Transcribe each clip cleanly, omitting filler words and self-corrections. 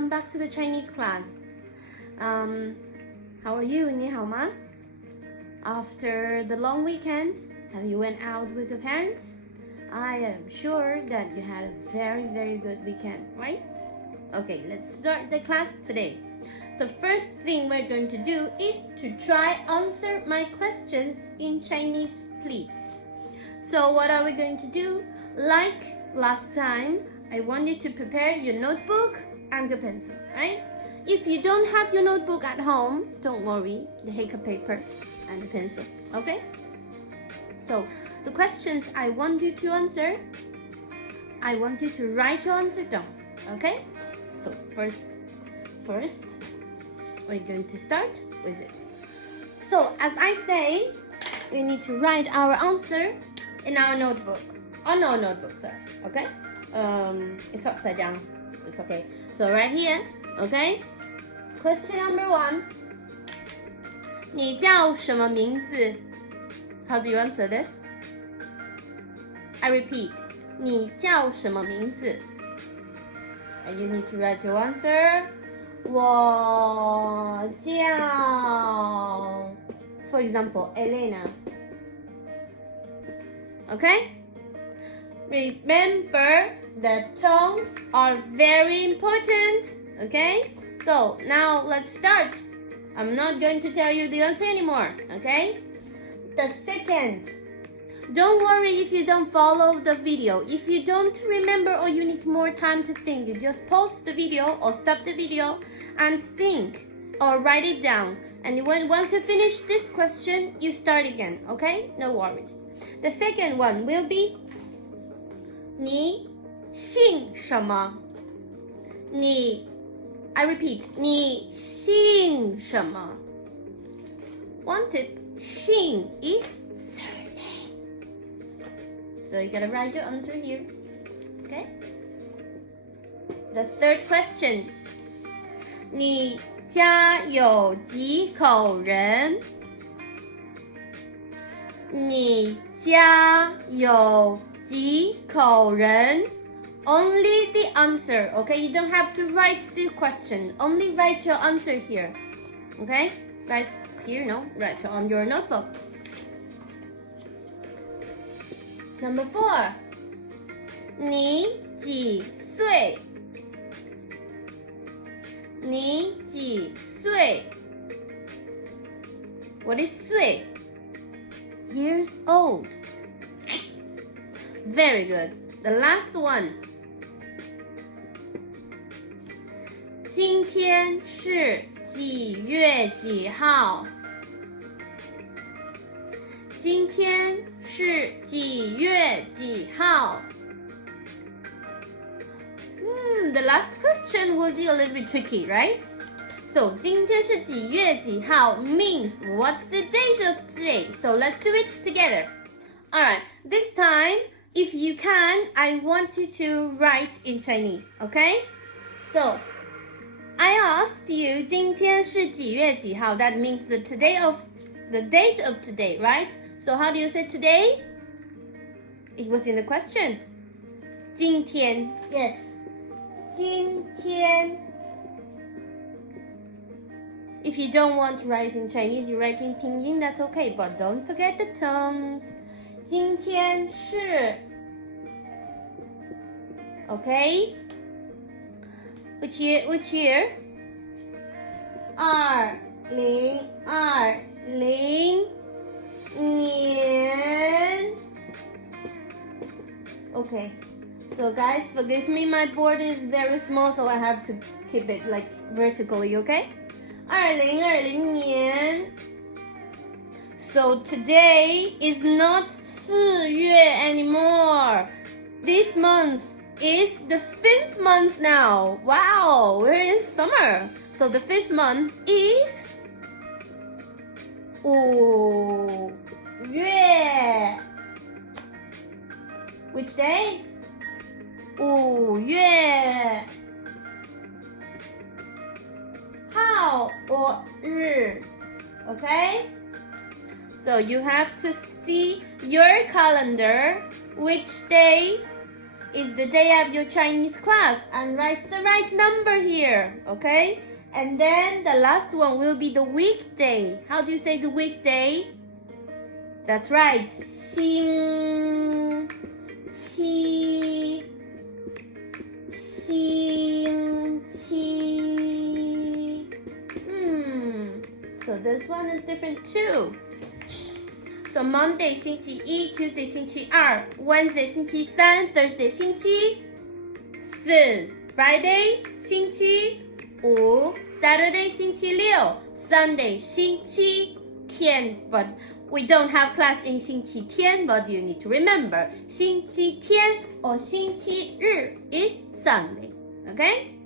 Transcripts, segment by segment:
welcome back to the Chinese class. How are you? 你好吗? After the long weekend, have you went out with your parents? I am sure that you had a very, very good weekend, right? Okay, let's start the class today. The first thing we're going to do is to try answer my questions in Chinese, please. So what are we going to do? Like last time, I want you to prepare your notebook and your pencil, right? If you don't have your notebook at home, don't worry, take a paper and a pencil, okay? So the questions I want you to answer, I want you to write your answer down, okay? So first, we're going to start with it. So as I say, we need to write our answer in our notebook. Oh no, notebook, sorry, okay? It's upside down, it's okay. So right here, okay? Question number 1. 你叫什么名字? How do you answer this? I repeat, 你叫什么名字? And you need to write your answer. 我叫 For example, Elena. Okay? Remember, the tones are very important. Okay? So now let's start. I'm not going to tell you the answer anymore. Okay? The second, don't worry if you don't follow the video. If you don't remember or you need more time to think, you just pause the video or stop the video and think or write it down. And once you finish this question, you start again. Okay? No worries. The second one will be 你姓什么? I repeat, 你姓什么? One tip, 姓 is surname. So you gotta write your answer here. Okay? The third question. 你家有几口人? 你家有几口人? Only the answer, okay? You don't have to write the question. Only write your answer here. Okay? Write here, no? Write on your notebook. Number 4. 你几岁? 你几岁? What is 岁? Years old. Very good. The last one. 今天是几月几号? 今天是几月几号? The last question will be a little bit tricky, right? So, 今天是几月几号 means what's the date of today? So, let's do it together. Alright, this time, if you can, I want you to write in Chinese, okay? So, I asked you, 今天是几月几号? That means the date of today, right? So, how do you say today? It was in the question. 今天, yes. 今天. If you don't want to write in Chinese, you write in Pinyin, that's okay. But don't forget the tones. 今天是 Okay? Which year? 2020年 Okay. So guys, forgive me, my board is very small, so I have to keep it like vertically, okay? 2020年 So today is not 4月 anymore. This month is the 5th month now. Wow, we're in summer. So the 5th month is 5月 Which day? 5月号日 Okay? So you have to see your calendar which day is the day of your Chinese class and write the right number here, okay? And then the last one will be the weekday. How do you say the weekday? That's right. 星期 So this one is different too. So Monday 星期一 Tuesday 星期二 Wednesday 星期三 Thursday 星期四 Friday 星期五 Saturday 星期六 Sunday 星期天 But we don't have class in 星期天 But you need to remember 星期天 or 星期日 is Sunday. Okay?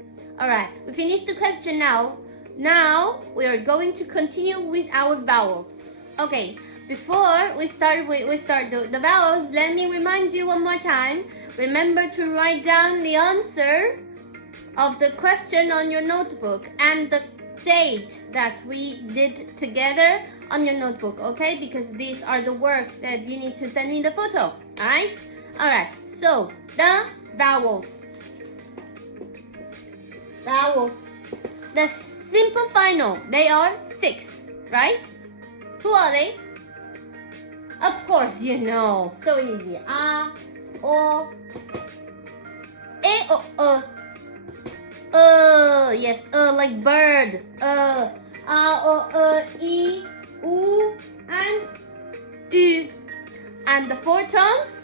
Alright, we finished the question now. Now we are going to continue with our vowels. Okay, before we start the vowels, let me remind you one more time. Remember to write down the answer of the question on your notebook and the date that we did together on your notebook, okay? Because these are the work that you need to send me the photo, alright? Alright, so the vowels. The simple final, they are 6, right? Who are they? Of course you know, so easy. A, O, E, O, yes, like bird. A, O, E, U, and U. And the 4 tones?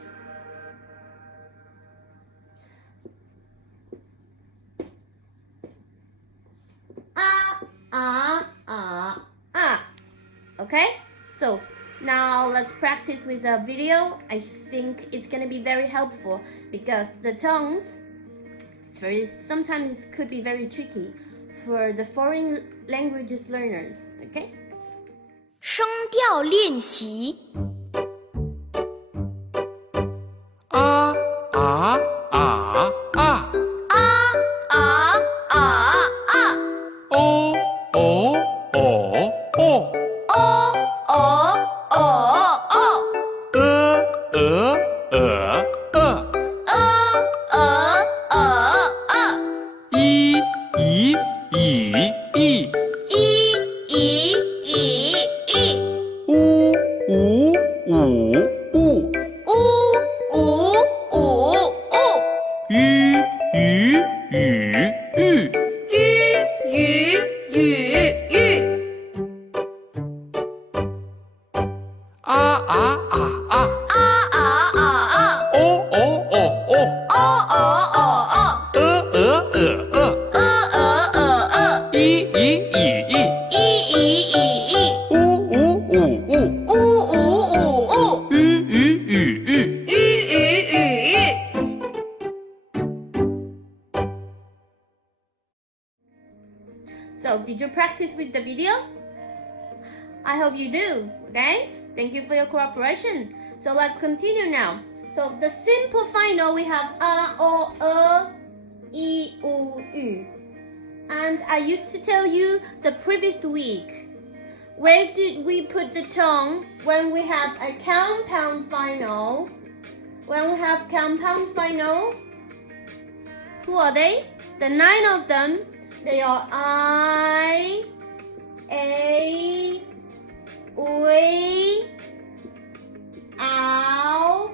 Okay, so now let's practice with a video. I think it's gonna be very helpful because the tones, sometimes could be very tricky for the foreign languages learners. Okay. 声调练习。啊啊啊啊！哦哦哦哦！So, did you practice with the video? I hope you do, okay? Thank you for your cooperation. So, let's continue now. So, the simple final, we have A, O, E, U, U. And I used to tell you the previous week, where did we put the tongue when we have a compound final? When we have compound final, who are they? The 9 of them. They are I, A, We, Ow,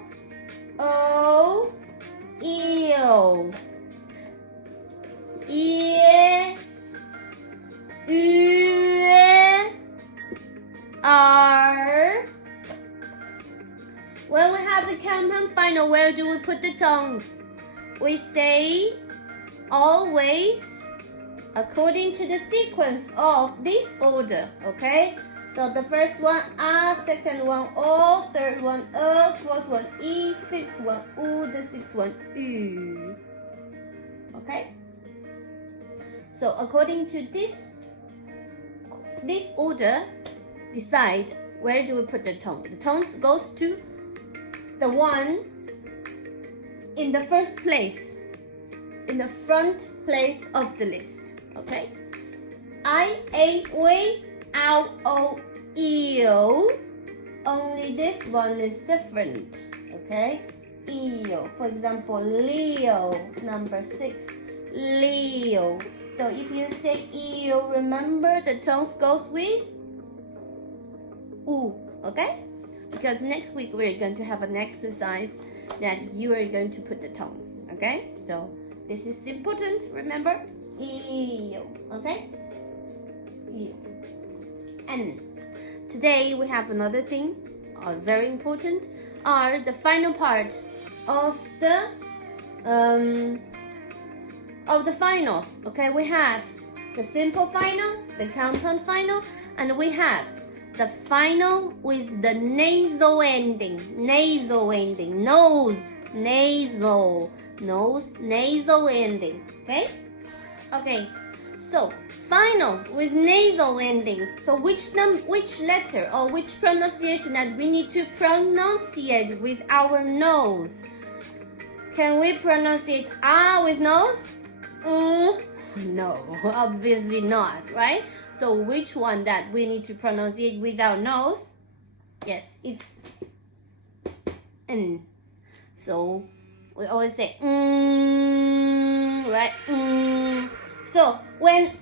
O, Eo, Ie, Ue, R. When we have the compound final, where do we put the tongues? We say always according to the sequence of this order, okay? So the first one A, second one O, third one E, fourth one E, fifth one U, the sixth one U. Okay? So according to this order, decide where do we put the tongue. The tongue goes to the one in the first place, in the front place of the list. Okay? I, A, We, Ow, O, Eo. Only this one is different. Okay? Eo. For example, Leo, number 6. Leo. So if you say Eo, remember the tones goes with U, okay? Because next week we're going to have an exercise that you are going to put the tones, okay? So this is important, remember? Eo, okay? Eo. And today we have another thing, very important, are the final part of the finals. Okay, we have the simple final, the compound final, and we have the final with the nasal ending. Nasal ending. Nose. Nasal. Nose. Nasal ending. Okay? Okay. So, finals with nasal ending. So, which letter or which pronunciation that we need to pronunciate with our nose? Can we pronunciate ah with nose? No, obviously not, right? So which one that we need to pronunciate with our nose? Yes, it's n. So we always say right? So when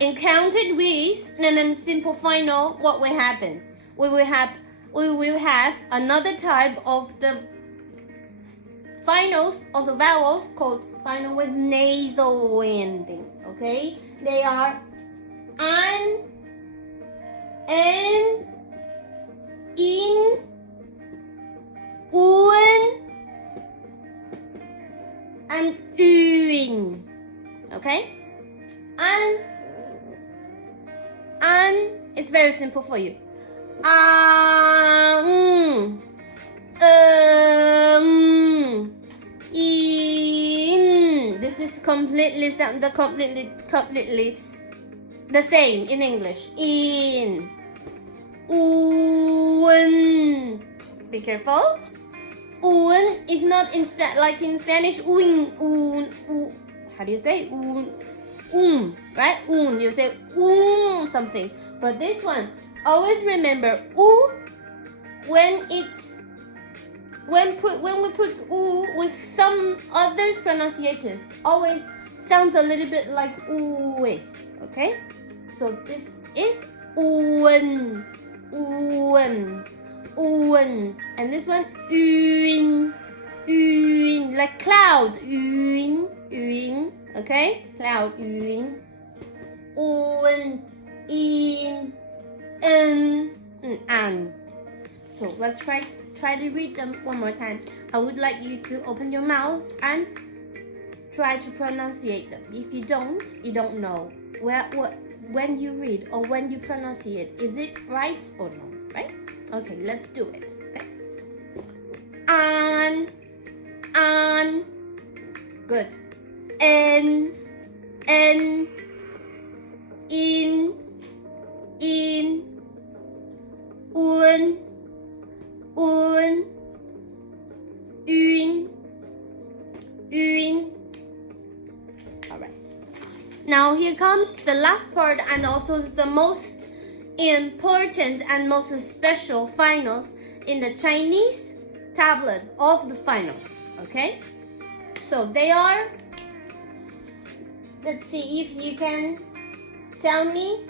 encountered with a simple final, what will happen? We will have another type of the finals of the vowels called final with nasal ending. Okay, they are an, in, un, and uin. Okay, and it's very simple for you. This is completely the same in English. In. Un. Be careful. Un is not like in Spanish. How do you say? Right? You say something. But this one, always remember when we put u with some others pronunciations, always sounds a little bit like uwe. Okay? So this is un, and this one uin, like cloud, uin, okay? Cloud, uin, in, an. So let's try to read them one more time. I would like you to open your mouth and try to pronunciate them. If you don't know when you read or when you pronunciate, is it right or no? Right? Okay, let's do it. Okay. An, good. En, in, un, uin. All right. Now here comes the last part and also the most important and most special finals in the Chinese tablet of the finals. Okay? So they are, let's see if you can tell me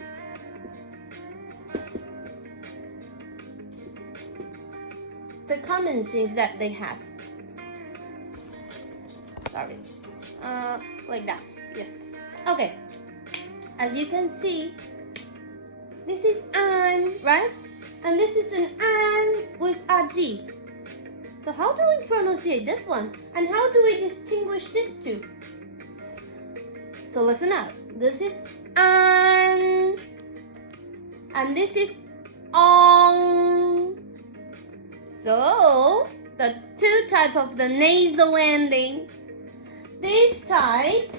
the common things that they have. Sorry. Like that. Yes. Okay. As you can see, this is an, right? And this is an an with a G. So how do we pronunciate this one? And how do we distinguish these two? So listen up. This is an, and this is on. So the two type of the nasal ending. This type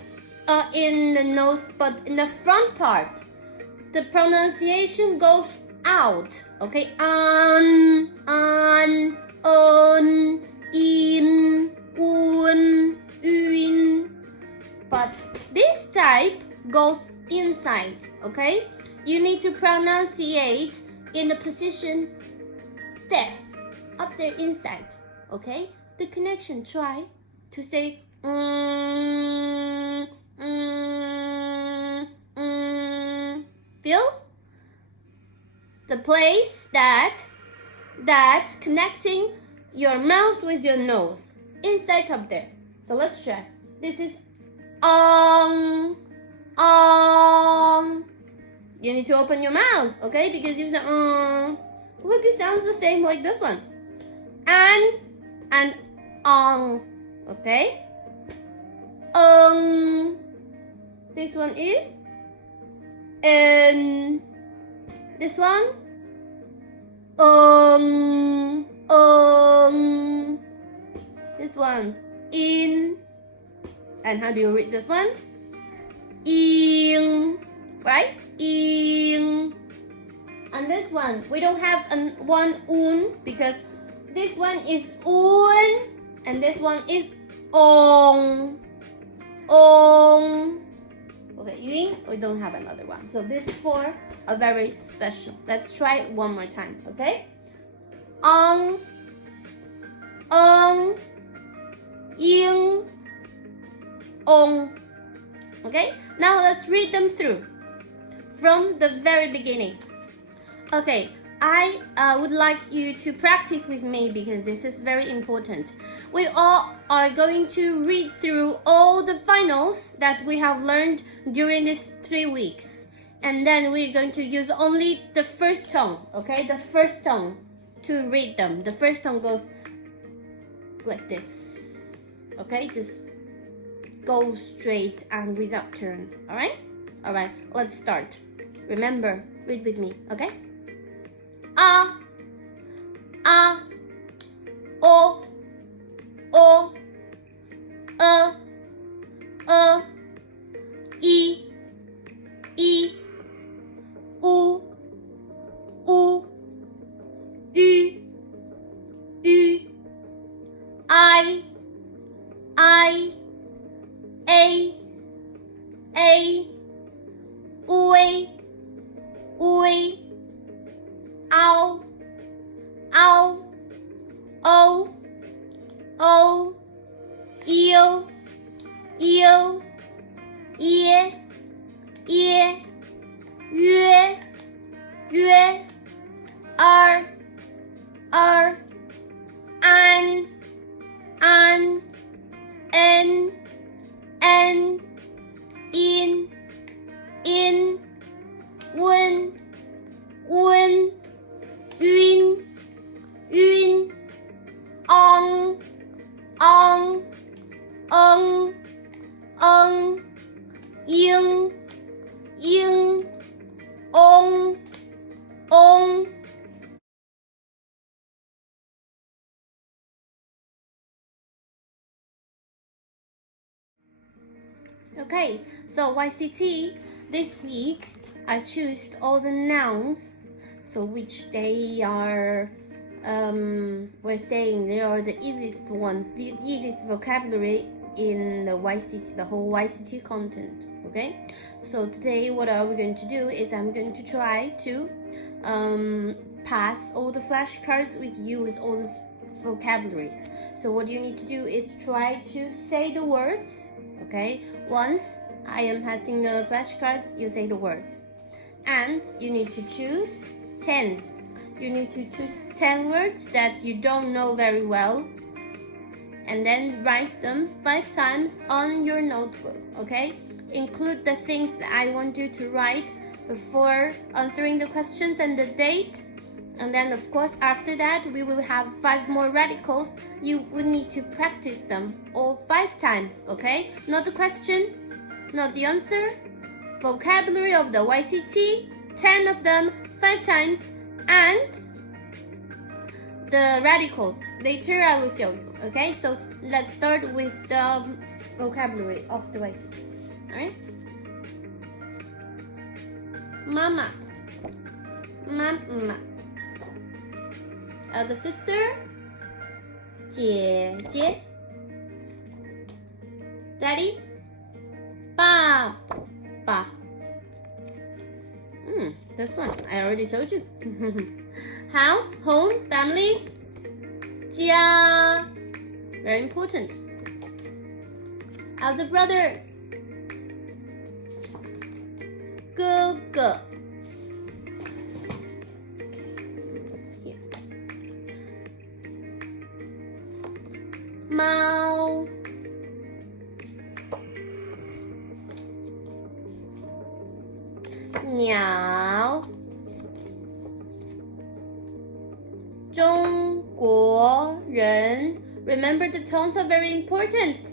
are in the nose, but in the front part, the pronunciation goes out. Okay, on, in, un, but this type goes inside. Okay, you need to pronunciate in the position there, up there inside. Okay, the connection. Try to say feel the place that's connecting your mouth with your nose inside up there. So let's try. This is you need to open your mouth, okay? Because if you say would be sounds the same like this one. And okay? This one is this one this one in. And how do you read this one? In, right? In. And this one, we don't have one because this one is and this one is on. Okay, yun, we don't have another one. So these four are very special. Let's try it one more time, okay? In, on. Okay, now let's read them through from the very beginning. Okay, I would like you to practice with me because this is very important. We all are going to read through all the finals that we have learned during these 3 weeks. And then we're going to use only the first tone, okay? The first tone to read them. The first tone goes like this, okay? Just go straight and without turn, all right? All right, let's start. Remember, read with me, okay? A, O, I, U, Ü, I, A, Ui, Ao, O, yêu, ye, yue, er, an, en, in, wen, yun, ong, ying, ong. Okay, so YCT, this week I chose all the nouns, so which they are, we're saying they are the easiest ones, the easiest vocabulary in the YCT, the whole YCT content, okay? So today what are we going to do is I'm going to try to pass all the flashcards with you with all these vocabularies. So what you need to do is try to say the words, okay? Once I am passing the flashcards, you say the words. And you need to choose 10. You need to choose 10 words that you don't know very well. And then write them 5 times on your notebook, okay? Include the things that I want you to write before answering the questions and the date. And then, of course, after that, we will have 5 more radicals. You will need to practice them all 5 times, okay? Not the question, not the answer. Vocabulary of the YCT, 10 of them, 5 times. And the radicals. Later, I will show you, okay? So, let's start with the vocabulary of the YCT, alright? Mama. Mama. Elder sister, 姐姐 Daddy, 爸爸 this one, I already told you. House, home, family 家 Very important. Elder brother. 哥哥。Here. 猫。鸟。中国人。Remember, the tones are very important.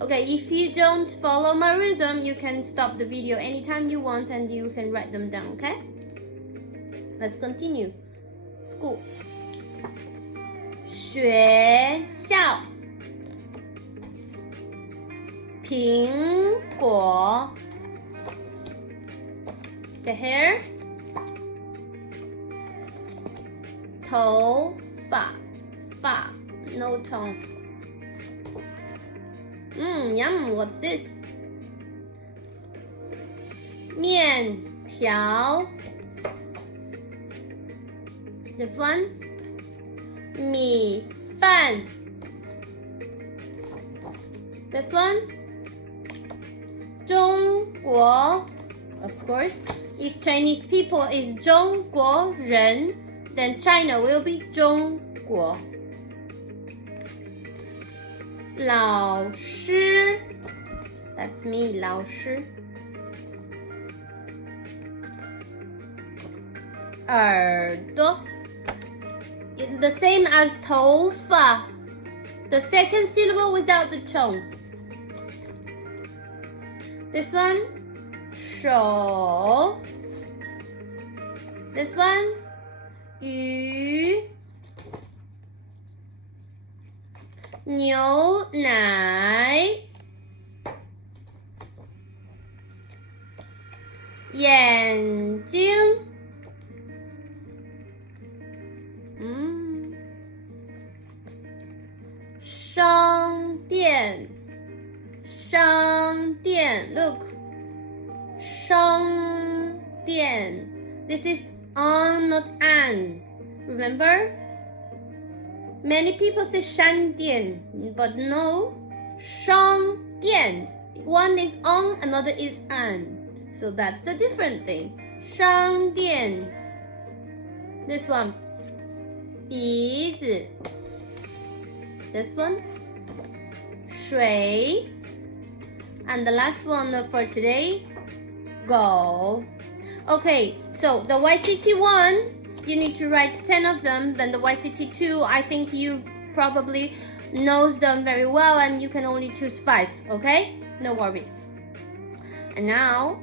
Okay, if you don't follow my rhythm, you can stop the video anytime you want and you can write them down, okay? Let's continue. School. 学校。苹果。The hair. 头发。发 no tone. Yum, what's this? 面条 This one? 米饭 This one? 中国 Of course, if Chinese people is 中国人 then China will be 中国老师 That's me, 老师耳朵 It's the same as 头发 The second syllable without the tone This one 手 This one 鱼牛奶眼睛商店 Look 商店 This is on not an Remember? Many people say 商店 but no 商店 One is on, another is an So that's the different thing 商店 This one 鼻子 This one 水 And the last one for today Go Okay, so the YCT 1 You need to write 10 of them. Then the YCT 2, I think you probably knows them very well and you can only choose 5, okay? No worries. And now,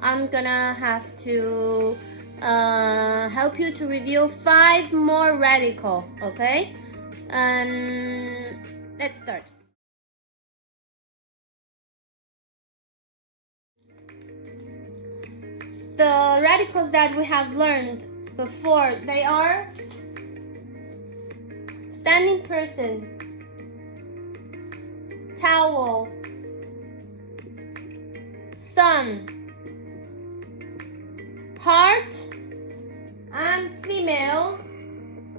I'm gonna have to help you to review 5 more radicals, okay? Let's start. The radicals that we have learned before, they are standing person, towel, sun, heart, and female,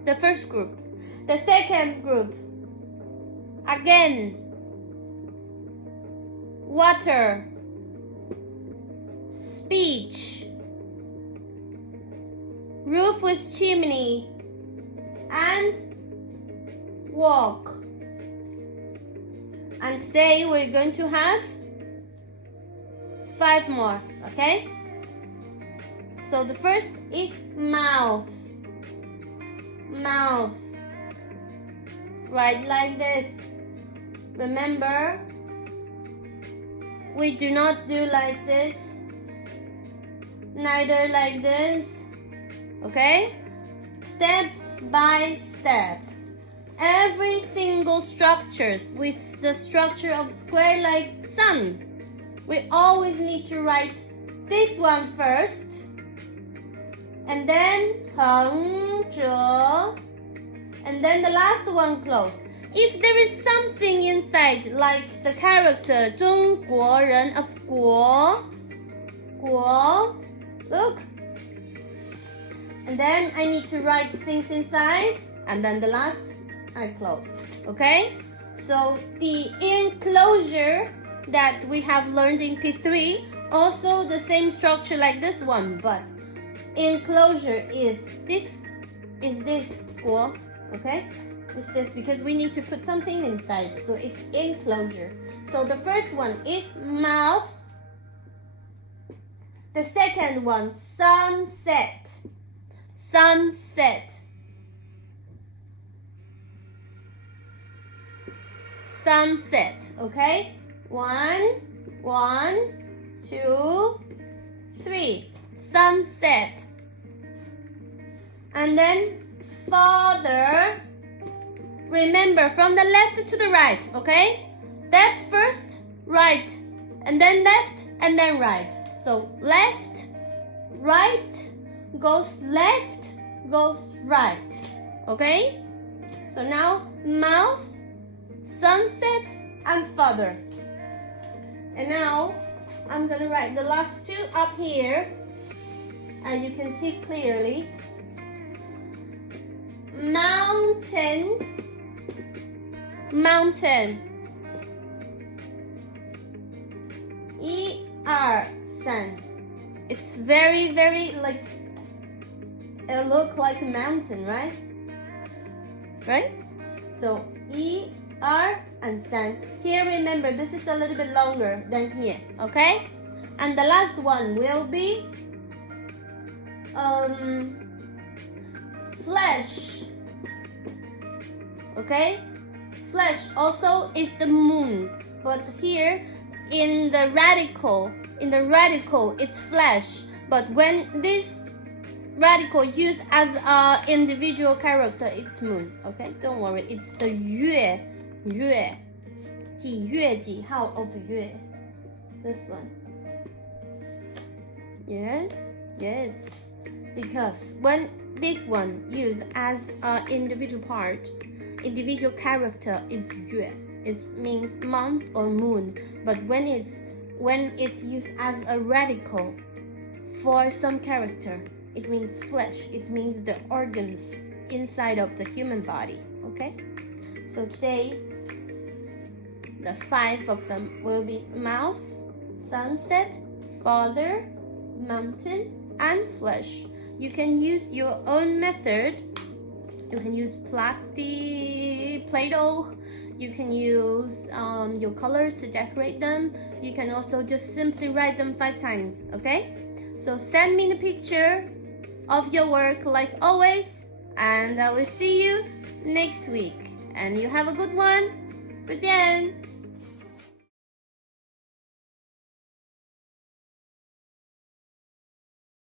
the first group. The second group, again, water, speech, roof with chimney, and walk. And today we're going to have 5 more, okay? So the first is mouth. Mouth. Write like this. Remember, we do not do like this, neither like this. Okay? Step by step. Every single structure with the structure of square like sun. We always need to write this one first. And then 横折. And then the last one close. If there is something inside like the character 中国人 of 国 look. And then I need to write things inside. And then the last and close. Okay? So the enclosure that we have learned in P3, also the same structure like this one, but enclosure is this, okay? It's this because we need to put something inside, so it's enclosure. So the first one is mouth. The second one, sunset. Sunset. Sunset, okay? 1, 2, 3. Sunset. And then father. Remember, from the left to the right, okay? Left first, right, and then left, and then right. So left, right, goes left, goes right, okay? So now mouth, sunset, and father. And now I'm gonna write the last two up here, and you can see clearly. Mountain, mountain. 1、2、3. It's very, very like, it looks like a mountain, right? Right? So 1、2 and 3. Here, remember, this is a little bit longer than here, okay? And the last one will be flesh. Okay? Flesh also is the moon, but here in the radical, it's flesh. But when this radical used as an individual character, it's moon. Okay? Don't worry. It's the 月 几月几号 of 月. This one. Yes. Because when this one used as an individual part, individual character is 月. It means month or moon. But when it's used as a radical for some character, it means flesh. It means the organs inside of the human body. Okay? So today, the 5 of them will be mouth, sunset, father, mountain, and flesh. You can use your own method. You can use plastic, Play-Doh. You can use your colors to decorate them. You can also just simply write them 5 times, okay? So send me the picture of your work like always, and I will see you next week. And you have a good one. 再见。